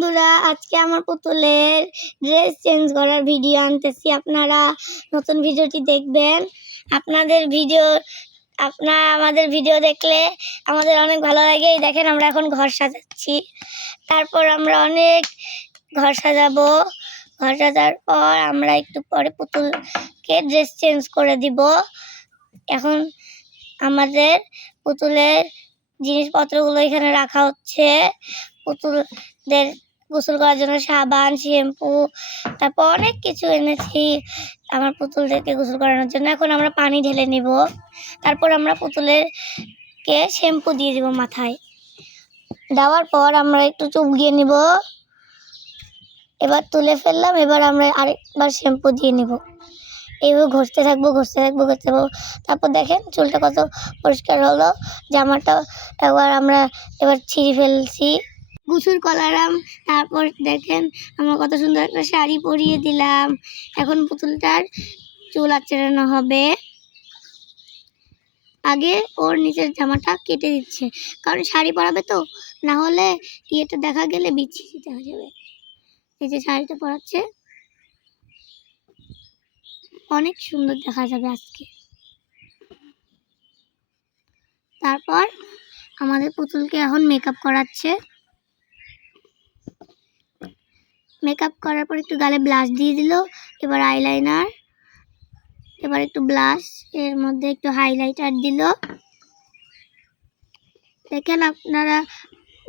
বন্ধুরা, আজকে আমার পুতুলের ড্রেস চেঞ্জ করার ভিডিও আনতেছি। আপনারা নতুন ভিডিওটি দেখবেন। আপনারা আমাদের ভিডিও দেখলে আমাদের অনেক ভালো লাগে। এই দেখেন, আমরা এখন ঘর সাজাচ্ছি। তারপর আমরা অনেক ঘর সাজাবো। ঘর সাজার পর আমরা একটু পরে পুতুলকে ড্রেস চেঞ্জ করে দিব। এখন আমাদের পুতুলের জিনিসপত্রগুলো এখানে রাখা হচ্ছে। পুতুলদের গোসল করার জন্য সাবান, শ্যাম্পু, তারপর অনেক কিছু এনেছি আমার পুতুলদেরকে গোসল করানোর জন্য। এখন আমরা পানি ঢেলে নিব। তারপর আমরা পুতুলেরকে শ্যাম্পু দিয়ে দিব মাথায়। দেওয়ার পর আমরা একটু চুবিয়ে নিব। এবার তুলে ফেললাম। এবার আমরা আরেকবার শ্যাম্পু দিয়ে নিব। এইভাবে ঘষতে থাকবো। তারপর দেখেন চুলটা কত পরিষ্কার হলো। জামাটা আমরা ছিঁড়ে ফেলছি, গোসল করলাম। তারপর দেখেন আমরা কত সুন্দর একটা শাড়ি পরিয়ে দিলাম। এখন পুতুলটার চুল আঁচড়ানো হবে। আগে ওর নিচের জামাটা কেটে দিচ্ছে, কারণ শাড়ি পরাবে তো, না হলে ইয়েটা দেখা গেলে বিচ্ছিরিতে হয়ে যাবে। এই যে শাড়িটা পরাচ্ছে, অনেক সুন্দর দেখা যাবে আজকে। তারপর আমাদের পুতুলকে এখন মেকআপ করাচ্ছে। মেকআপ করার পর একটু গালে ব্লাশ দিয়ে দিল। এবার আইলাইনার, এবার একটু ব্লাশ, এর মধ্যে একটু হাইলাইটার দিল। দেখেন, আপনারা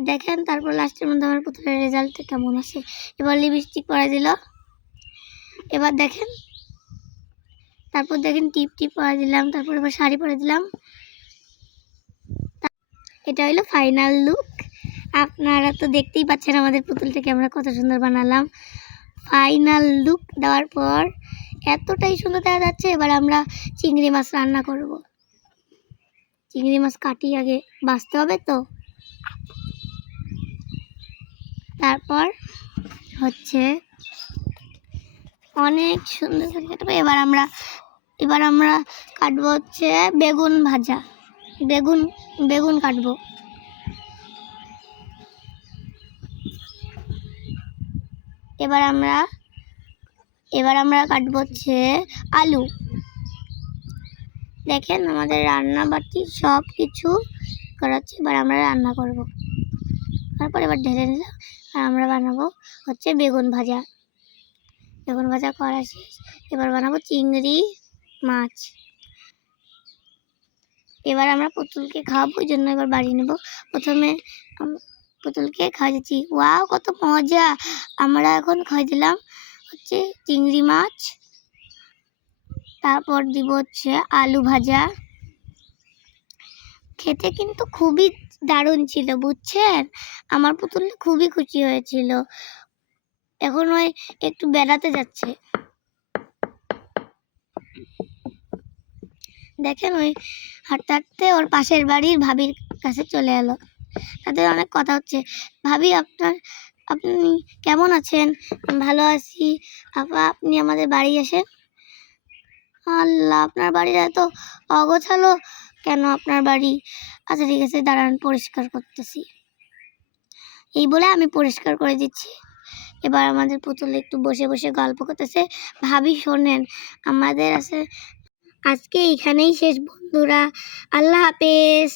দেখেন। তারপর লাস্টের মধ্যে আমার পুতুলের রেজাল্টটা কেমন আসে। এবার লিপস্টিক পরে দিল। এবার দেখেন, তারপর দেখেন টিপ পরে দিলাম। তারপর এবার শাড়ি পরে দিলাম। এটা হলো ফাইনাল লুক। আপনারা তো দেখতেই পাচ্ছেন আমাদের পুতুলটাকে আমরা কত সুন্দর বানালাম। ফাইনাল লুক দেওয়ার পর এতটাই সুন্দর দেখা যাচ্ছে। এবার আমরা চিংড়ি মাছ রান্না করব। চিংড়ি মাছ কাটি, আগে বাছতে হবে তো। তারপর হচ্ছে অনেক সুন্দর করে কাটবো। এবার আমরা কাটবো হচ্ছে বেগুন ভাজা। বেগুন কাটবো। এবার আমরা কাটবো হচ্ছে আলু। দেখেন আমাদের রান্না বাটি সব কিছু করাচ্ছে। এবার আমরা রান্না করব। তারপর এবার ঢেলে নিলাম। আর আমরা বানাবো হচ্ছে বেগুন ভাজা করা শেষ। এবার বানাবো চিংড়ি মাছ। এবার আমরা পুতুলকে খাওয়াবো, ওই জন্য এবার বাড়ি নেব। প্রথমে পুতুলকে খাওয়াচ্ছি। ওয়াও, কত মজা! আমরা এখন খাই দিলাম হচ্ছে চিংড়ি মাছ। তারপর দিব হচ্ছে আলু ভাজা। খেতে কিন্তু খুবই দারুণ ছিল, বুঝছেন? আমার পুতুল খুবই খুশি হয়েছিল। এখন ওই একটু বেড়াতে যাচ্ছে। দেখেন, ওই হাঁটতে হাঁটতে ওর পাশের বাড়ির ভাবির কাছে চলে এলো। তাদের অনেক কথা হচ্ছে। ভাবি, আপনি কেমন আছেন? ভালো আছি আপা, আপনি আমাদের বাড়ি আসেন। আল্লাহ, আপনার বাড়িটা এত অগোছালো কেন আপনার বাড়ি? আচ্ছা ঠিক আছে, দাঁড়ান, পরিষ্কার করতেছি। এই বলে আমি পরিষ্কার করে দিচ্ছি। এবার আমাদের পুতুল একটু বসে বসে গল্প করতেছে। ভাবি শোনেন, আমাদের আজকে এইখানেই শেষ বন্ধুরা। আল্লাহ হাফেজ।